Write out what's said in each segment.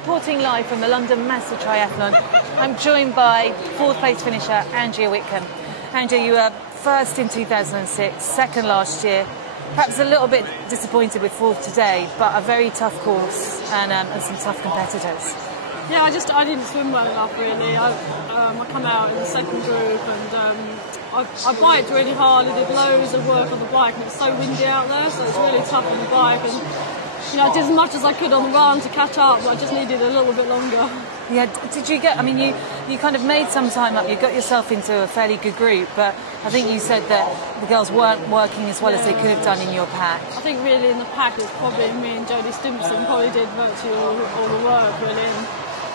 reporting live from the London Mazda-Triathlon. I'm joined by fourth place finisher Andrea Whitcombe. Andrea, you were first in 2006, second last year. Perhaps a little bit disappointed with fourth today, but a very tough course and some tough competitors. Yeah, I didn't swim well enough really. I come out in the second group and I biked really hard. I did loads of work on the bike and it's so windy out there, so it's really tough on the bike. And I did as much as I could on the run to catch up, but I just needed a little bit longer. Yeah, did you get, I mean, you kind of made some time up, you got yourself into a fairly good group, but I think you said that the girls weren't working as well as they could have done in your pack. I think really in the pack it was probably me and Jodie Stimpson probably did virtually all the work really. And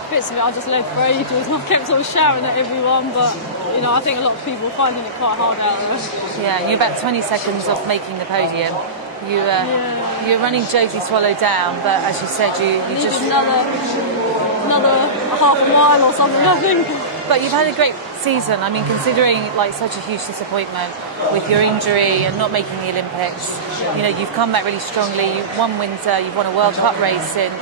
bits of it I just led for ages. I kept sort of shouting at everyone, but I think a lot of people are finding it quite hard out there. Yeah, you're about 20 seconds off making the podium. You're running Jodie Swallow down, but as you said, you just another half a mile or something, I think. But you've had a great season. I mean, considering like such a huge disappointment with your injury and not making the Olympics, you've come back really strongly. You've won winter, you've won a World Cup race since,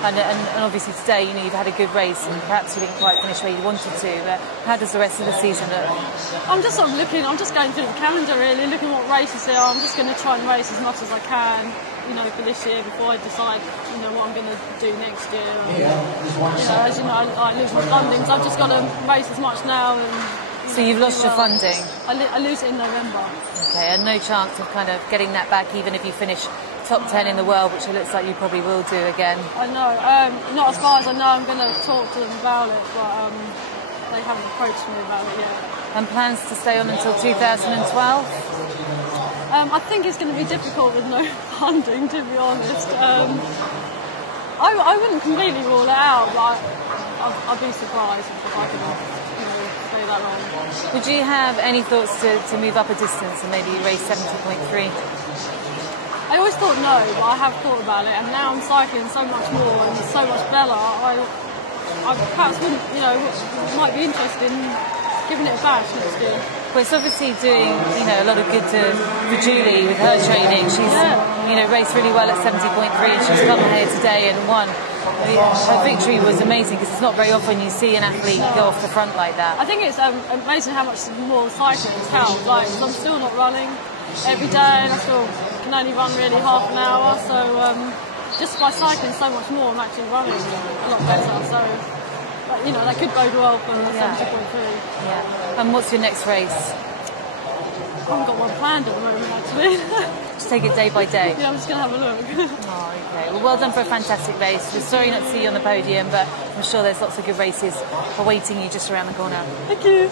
and obviously today, you've had a good race, and perhaps you didn't quite finish where you wanted to. But how does the rest of the season look? I'm just sort of looking. I'm just going through the calendar really, looking what races there are. I'm just going to try and race as much as I can, for this year before I decide, what I'm going to do next year. And, as you know, I lose my funding, so I've just got to race as much now. And, so you've lost your funding? I lose it in November. Okay, and no chance of kind of getting that back, even if you finish top 10 in the world, which it looks like you probably will do again. I know. Not as far as I know. I'm going to talk to them about it, but they haven't approached me about it yet. And plans to stay on until 2012? I think it's going to be difficult with no funding, to be honest. I wouldn't completely rule it out, but I'd be surprised if I could stay that long. Would you have any thoughts to move up a distance and maybe race 70.3? I always thought no, but I have thought about it, and now I'm cycling so much more and so much better. I perhaps wouldn't, might be interested in giving it a bash next year. Well, it's obviously doing, a lot of good for Julie with her training. She's, raced really well at 70.3. She's come here today and won. Her victory was amazing because it's not very often you see an athlete go off the front like that. I think it's amazing how much more cycling has helped. Like, I'm still not running every day, and I still can only run really half an hour. So just by cycling so much more, I'm actually running a lot better. So. That could bode well for 70.3. Yeah. And what's your next race? I haven't got one planned at the moment, actually. Just take it day by day? Yeah, I'm just going to have a look. Oh, okay. Well done for a fantastic race. We're sorry not to see you on the podium, but I'm sure there's lots of good races awaiting you just around the corner. Thank you.